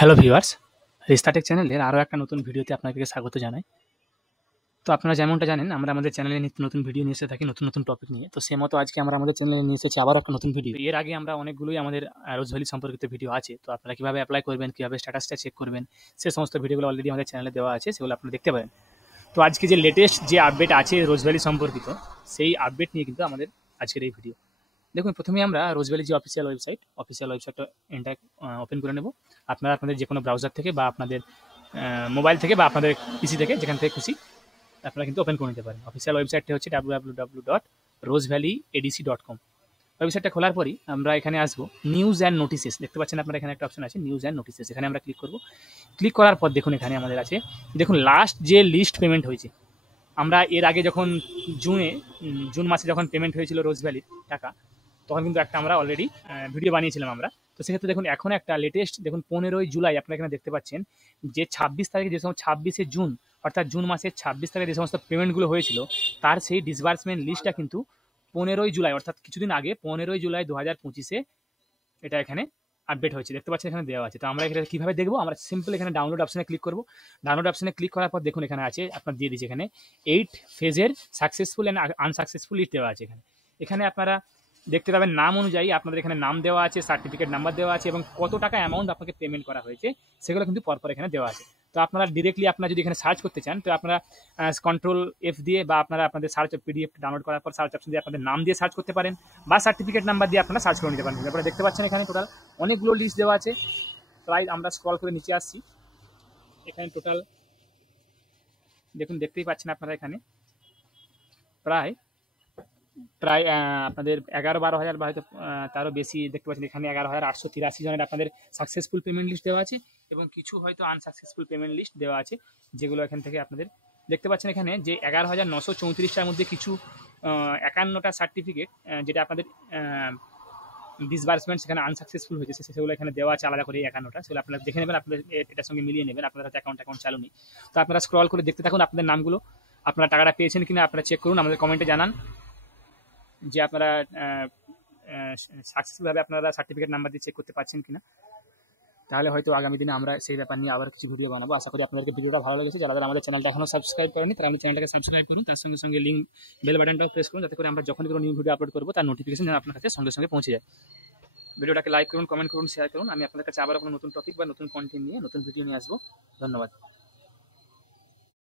Hello viewers, রিস্তাটেক চ্যানেলের আরও একটা নতুন ভিডিওতে আপনাদেরকে স্বাগত জানাই। তো আপনারা যেমনটা জানেন আমরা আমাদের চ্যানেলে নিত্য নতুন ভিডিও নিয়ে এসে থাকি নতুন, নতুন টপিক নিয়ে। তো সেই মতো আজকে আমরা আমাদের চ্যানেলে নিয়ে এসেছি আবারও একটা নতুন ভিডিও। এর আগে আমরা অনেকগুলোই আমাদের রোজ ভ্যালি সম্পর্কিত ভিডিও আছে। তো আপনারা কীভাবে অ্যাপ্লাই করবেন, কীভাবে স্ট্যাটাসটা চেক করবেন, সে সমস্ত ভিডিওগুলো অলরেডি আমাদের চ্যানেলে দেওয়া আছে, সেগুলো আপনারা দেখতে পারেন। তো আজকে যে লেটেস্ট যে আপডেট আছে রোজ ভ্যালি সম্পর্কিত, সেই আপডেট নিয়ে কিন্তু আমাদের আজকের এই ভিডিও। দেখুন, প্রথমেই আমরা রোজ ভ্যালি যে অফিসিয়াল ওয়েবসাইটটা ওপেন করে নেব। আপনারা আপনাদের যে কোনো ব্রাউজার থেকে বা আপনাদের মোবাইল থেকে বা আপনাদের পিসি থেকে যেখান থেকে খুশি আপনারা কিন্তু ওপেন করে নিতে পারেন। অফিসিয়াল ওয়েবসাইটটা হচ্ছে www.rosevalleydc.com। ওয়েবসাইটটা খোলার পরই আমরা এখানে আসবো নিউজ অ্যান্ড নোটিসেস। দেখতে পাচ্ছেন আপনারা এখানে একটা অপশন আছে নিউজ অ্যান্ড নোটিসেস, এখানে আমরা ক্লিক করব। ক্লিক করার পর দেখুন এখানে আমাদের আছে, দেখুন লাস্ট যে লিস্ট পেমেন্ট হয়েছে। আমরা এর আগে যখন জুন মাসে যখন পেমেন্ট হয়েছিল রোজ ভ্যালির টাকা, তখন কিন্তু একটা আমরা অলরেডি ভিডিও বানিয়েছিলাম আমরা। তো সেক্ষেত্রে দেখুন এখন একটা লেটেস্ট দেখুন 15ই জুলাই আপনারা এখানে দেখতে পাচ্ছেন যে 26 তারিখে যে সমস্ত 26শে জুন অর্থাৎ জুন মাসের 26 তারিখে যে সমস্ত পেমেন্টগুলো হয়েছিল তার সেই ডিসবার্সমেন্ট লিস্টটা কিন্তু 15ই জুলাই অর্থাৎ কিছুদিন আগে 15ই জুলাই 2025-এ এটা এখানে আপডেট হয়েছে, দেখতে পাচ্ছেন এখানে দেওয়া আছে। তো আমরা এখানে কীভাবে দেখবো, আমরা সিম্পল এখানে ডাউনলোড অপশনে ক্লিক করবো। ডাউনলোড অপশনে ক্লিক করার পর দেখুন এখানে আছে আপনার দিয়ে দিচ্ছে এখানে 8 ফেজের সাকসেসফুল অ্যান্ড আনসাকসেসফুল লিস্ট দেওয়া আছে। এখানে আপনারা দেখতে পাবেন নাম অনুযায়ী আপনাদের এখানে নাম দেওয়া আছে, সার্টিফিকেট নাম্বার দেওয়া আছে এবং কত টাকা অ্যামাউন্ট আপনাকে পেমেন্ট করা হয়েছে সেগুলো কিন্তু পরপর এখানে দেওয়া আছে। তো আপনারা ডিরেক্টলি আপনারা যদি এখানে সার্চ করতে চান তো আপনারা কন্ট্রোল F দিয়ে বা আপনারা আপনাদের সার্চ পিডিএফ ডাউনলোড করার পর সার্চ অপশন দিয়ে আপনাদের নাম দিয়ে সার্চ করতে পারেন বা সার্টিফিকেট নাম্বার দিয়ে আপনারা সার্চ করে নিতে পারেন। তারপরে দেখতে পাচ্ছেন এখানে টোটাল অনেকগুলো লিস্ট দেওয়া আছে। প্রায় আমরা স্ক্রল করে নিচে আসছি, এখানে টোটাল দেখুন দেখতেই পাচ্ছেন আপনারা এখানে প্রায় আপনাদের 11-12 হাজার বা হয়তো তারও বেশি দেখতে পাচ্ছেন এখানে 11,883 জনের আপনাদের সাকসেসফুল পেমেন্ট লিস্ট দেওয়া আছে এবং কিছু হয়তো আনসাকসেসফুল পেমেন্ট লিস্ট দেওয়া আছে, যেগুলো এখান থেকে আপনাদের দেখতে পাচ্ছেন এখানে যে 11,934টার মধ্যে কিছু 51টা সার্টিফিকেট যেটা আপনাদের ডিসবার্সমেন্ট সেখানে আনসাকসেসফুল হয়েছে সেগুলো এখানে দেওয়া আছে আলাদা করে 51টা, সেগুলো আপনারা দেখে নেবেন, আপনাদের এটার সঙ্গে মিলিয়ে নেবেন, আপনাদের হাতে অ্যাকাউন্ট চালু নেই। তো আপনারা স্ক্রল করে দেখতে থাকুন আপনাদের নামগুলো, আপনারা টাকাটা পেয়েছেন কিনা আপনারা চেক করুন, আমাদের কমেন্টে জানান যে আপনারা সাকসেসফুলভাবে আপনারা সার্টিফিকেট নাম্বার দিয়ে চেক করতে পারছেন কিনা। তাহলে হয়তো আগামী দিনে আমরা সেই ব্যাপার নিয়ে আবার কিছু ভিডিও বানাবো। আশা করি আপনাদেরকে ভিডিওটা ভালো লেগেছে। যারা আমাদের চ্যানেলটা এখনো সাবস্ক্রাইব করেনি তারা আমাদের চ্যানেলটাকে সাবস্ক্রাইব করুন, তার সঙ্গে সঙ্গে লিঙ্ক বেল বাটনটাও প্রেস করুন, যাতে করে আমরা যখনই কোনো নিউ ভিডিও আপলোড করবো তার নোটিফিকেশন যেন আপনার কাছে সঙ্গে সঙ্গে পৌঁছে যায়। ভিডিওটাকে লাইক করুন, কমেন্ট করুন, শেয়ার করুন। আমি আপনাদের কাছে আবার কোনো নতুন টপিক বা নতুন কন্টেন্ট নিয়ে নতুন ভিডিও নিয়ে আসবো। ধন্যবাদ।